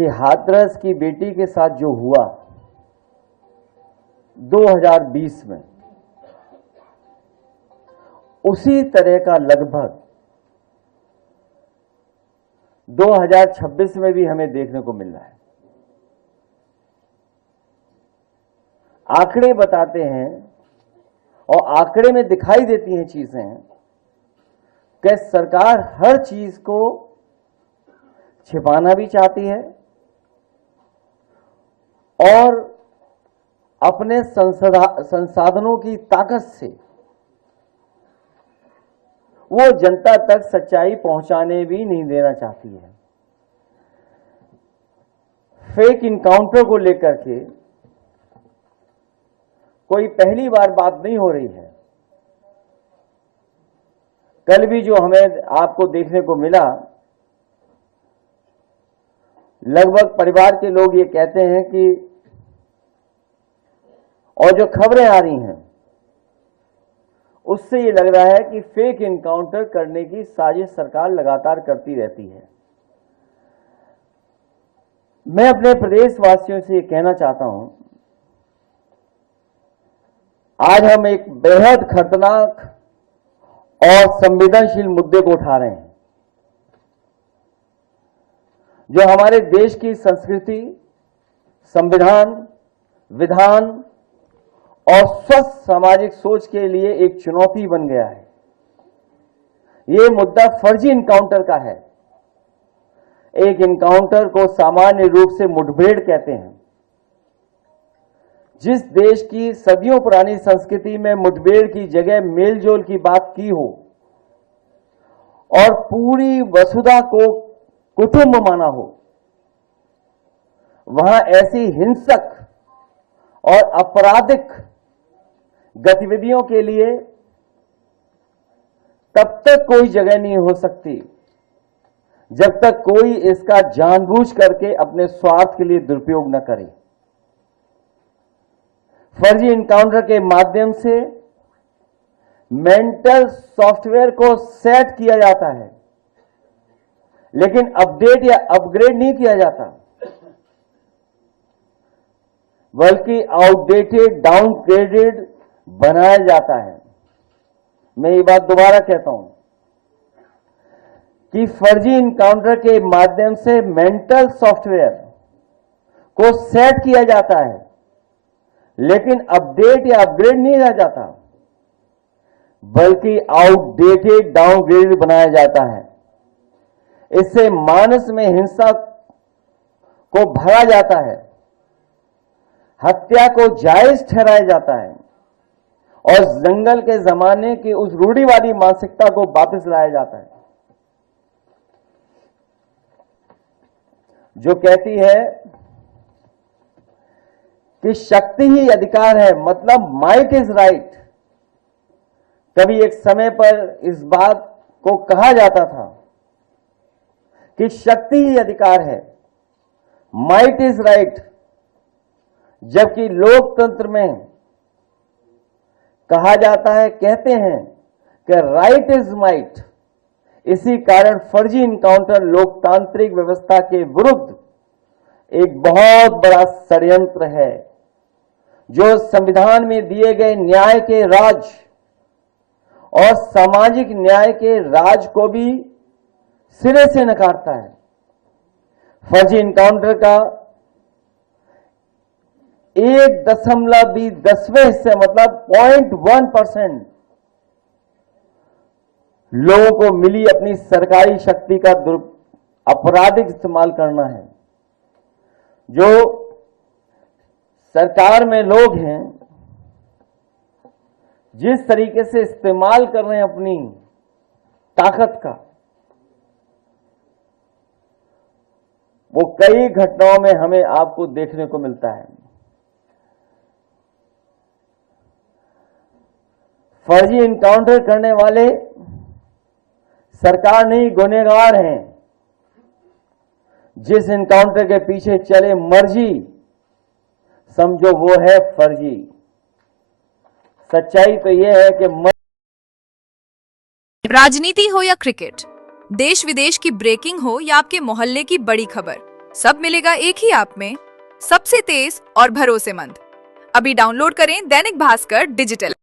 कि हाथरस की बेटी के साथ जो हुआ 2020 में, उसी तरह का लगभग 2026 में भी हमें देखने को मिल रहा है। आंकड़े बताते हैं और आंकड़े में दिखाई देती हैं चीजें कि सरकार हर चीज को छिपाना भी चाहती है और अपने संसाधनों की ताकत से वो जनता तक सच्चाई पहुंचाने भी नहीं देना चाहती है। फेक इनकाउंटर को लेकर के कोई पहली बार बात नहीं हो रही है। कल भी जो हमें आपको देखने को मिला, लगभग परिवार के लोग ये कहते हैं कि, और जो खबरें आ रही हैं उससे ये लग रहा है कि फेक इनकाउंटर करने की साजिश सरकार लगातार करती रहती है। मैं अपने प्रदेशवासियों से ये कहना चाहता हूं, आज हम एक बेहद खतरनाक और संवेदनशील मुद्दे को उठा रहे हैं, जो हमारे देश की संस्कृति, संविधान, विधान और स्वस्थ सामाजिक सोच के लिए एक चुनौती बन गया है। यह मुद्दा फर्जी इनकाउंटर का है। एक इनकाउंटर को सामान्य रूप से मुठभेड़ कहते हैं। जिस देश की सदियों पुरानी संस्कृति में मुठभेड़ की जगह मेलजोल की बात की हो और पूरी वसुधा को कुटुंब माना हो, वहां ऐसी हिंसक और आपराधिक गतिविधियों के लिए तब तक कोई जगह नहीं हो सकती जब तक कोई इसका जानबूझ करके अपने स्वार्थ के लिए दुरुपयोग न करे। फर्जी इनकाउंटर के माध्यम से मेंटल सॉफ्टवेयर को सेट किया जाता है, लेकिन अपडेट या अपग्रेड नहीं किया जाता, बल्कि आउटडेटेड, डाउनग्रेडेड बनाया जाता है। मैं ये बात दोबारा कहता हूं कि फर्जी इनकाउंटर के माध्यम से मेंटल सॉफ्टवेयर को सेट किया जाता है, लेकिन अपडेट या अपग्रेड नहीं किया जाता, बल्कि आउटडेटेड, डाउनग्रेडेड बनाया जाता है। इससे मानस में हिंसा को भरा जाता है, हत्या को जायज ठहराया जाता है और जंगल के जमाने की उस रूढ़िवादी मानसिकता को वापस लाया जाता है, जो कहती है कि शक्ति ही अधिकार है, मतलब माइट इज राइट। कभी एक समय पर इस बात को कहा जाता था कि शक्ति ही अधिकार है, माइट इज राइट, जबकि लोकतंत्र में कहा जाता है, कहते हैं कि राइट इज माइट। इसी कारण फर्जी इनकाउंटर लोकतांत्रिक व्यवस्था के विरुद्ध एक बहुत बड़ा षड्यंत्र है, जो संविधान में दिए गए न्याय के राज और सामाजिक न्याय के राज को भी सिरे से नकारता है। फर्जी इनकाउंटर का 1.10वें हिस्से, मतलब 0.1% लोगों को मिली अपनी सरकारी शक्ति का आपराधिक इस्तेमाल करना है। जो सरकार में लोग हैं, जिस तरीके से इस्तेमाल कर रहे हैं अपनी ताकत का, वो कई घटनाओं में हमें आपको देखने को मिलता है। फर्जी इनकाउंटर करने वाले सरकार नहीं, गुनहगार हैं। जिस इनकाउंटर के पीछे चले मर्जी, समझो वो है फर्जी। सच्चाई तो यह है कि राजनीति हो या क्रिकेट, देश विदेश की ब्रेकिंग हो या आपके मोहल्ले की बड़ी खबर, सब मिलेगा एक ही ऐप में, सबसे तेज और भरोसेमंद। अभी डाउनलोड करें दैनिक भास्कर डिजिटल।